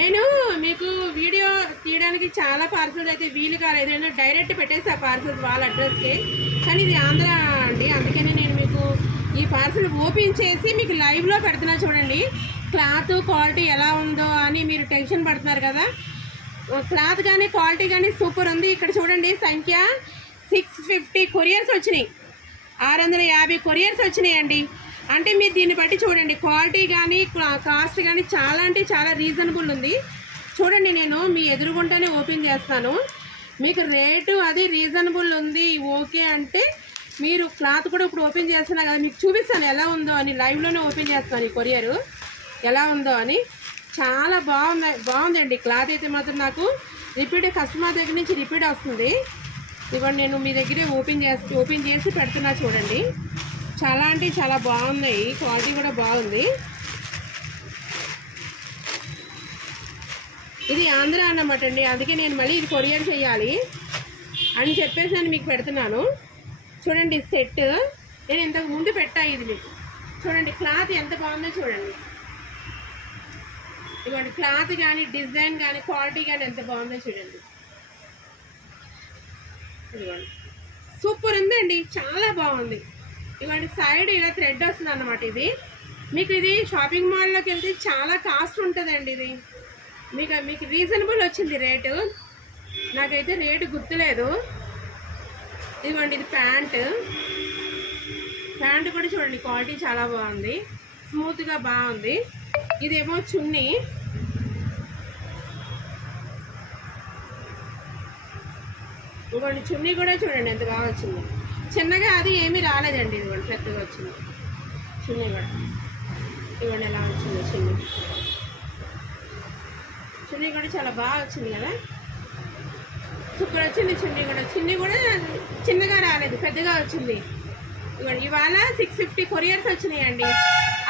నేను మీకు వీడియో తీయడానికి చాలా పార్సల్స్ అయితే వీలు కాలేదు. నేను డైరెక్ట్ పెట్టేసి ఆ పార్సల్స్ వాళ్ళ అడ్రస్కి, కానీ ఇది ఆంధ్ర అండి. అందుకని నేను మీకు ఈ పార్సల్ ఓపెన్ చేసి మీకు లైవ్లో పెడుతున్నా చూడండి. క్లాత్ క్వాలిటీ ఎలా ఉందో అని మీరు టెన్షన్ పడుతున్నారు కదా. క్లాత్ కానీ క్వాలిటీ కానీ సూపర్ ఉంది. ఇక్కడ చూడండి, సంఖ్య 650 కొరియర్స్ వచ్చినాయి, 650 కొరియర్స్ వచ్చినాయండి. అంటే మీరు దీన్ని బట్టి చూడండి, క్వాలిటీ కానీ కాస్ట్ కానీ చాలా అంటే చాలా రీజనబుల్ ఉంది. చూడండి, నేను మీ ఎదురుగుంటానే ఓపెన్ చేస్తాను. మీకు రేటు అది రీజనబుల్ ఉంది ఓకే అంటే మీరు క్లాత్ కూడా ఇప్పుడు ఓపెన్ చేస్తున్నా కదా, మీకు చూపిస్తాను ఎలా ఉందో అని. లైవ్లోనే ఓపెన్ చేస్తాను ఈ కొరియరు ఎలా ఉందో అని. చాలా బాగుందండి. క్లాత్ అయితే మాత్రం నాకు రిపీట్, కస్టమర్ దగ్గర నుంచి రిపీట్ వస్తుంది. ఇవ్వండి, నేను మీ దగ్గరే ఓపెన్ చేసి పెడుతున్నా చూడండి. చాలా అంటే చాలా బాగున్నాయి, క్వాలిటీ కూడా బాగుంది. ఇది ఆంధ్ర అన్నమాట అండి. అందుకే నేను మళ్ళీ ఇది కొరియర్ చేయాలి అని చెప్పేసి నేను మీకు పెడుతున్నాను. చూడండి, సెట్ నేను ఇంతకు ముందు పెట్టా. ఇది మీకు చూడండి, క్లాత్ ఎంత బాగుందో చూడండి. ఇవ్వండి, క్లాత్ కానీ డిజైన్ కానీ క్వాలిటీ కానీ ఎంత బాగుందో చూడండి. ఇవ్వండి, సూపర్ ఉందండి, చాలా బాగుంది. ఇవ్వండి, సైడ్ ఇలా థ్రెడ్ వస్తుంది అన్నమాట. ఇది మీకు ఇది షాపింగ్ మాల్లోకి వెళ్తే చాలా కాస్ట్ ఉంటుందండి. ఇది మీకు రీజనబుల్ వచ్చింది రేటు. నాకైతే రేటు గుర్తులేదు. ఇవ్వండి, ఇది ప్యాంట్ కూడా చూడండి, క్వాలిటీ చాలా బాగుంది, స్మూత్గా బాగుంది. ఇదేమో చున్నీ. ఇవ్వండి, చున్నీ కూడా చూడండి ఎంత బాగా వచ్చింది. చిన్నగా అది ఏమీ రాలేదండి. ఇదిగోండి, పెద్దగా వచ్చింది చున్నీ కూడా. ఇవ్వండి ఎలా వచ్చింది చున్నీ కూడా చాలా బాగా వచ్చింది కదా, సూపర్ వచ్చింది. చున్నీ కూడా చిన్నగా రాలేదు, పెద్దగా వచ్చింది. ఇవ్వండి, ఇవాళ 650 కొరియర్స్ వచ్చినాయండి.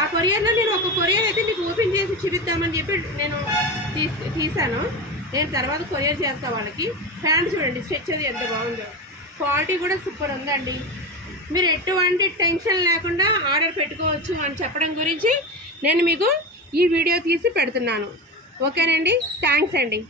ఆ కొరియర్లో నేను ఒక కొరియర్ అయితే మీకు ఓపెన్ చేసి చూపిద్దామని చెప్పి నేను తీసాను. నేను తర్వాత కొరియర్ చేస్తాను వాళ్ళకి. ప్యాంట్ చూడండి, స్ట్రెచ్ అది ఎంత బాగుందో, క్వాలిటీ కూడా సూపర్ ఉందండి. మీరు ఎటువంటి టెన్షన్ లేకుండా ఆర్డర్ పెట్టుకోవచ్చు అని చెప్పడం గురించి నేను మీకు ఈ వీడియో తీసి పెడుతున్నాను. ఓకేనండి, థ్యాంక్స్ అండి.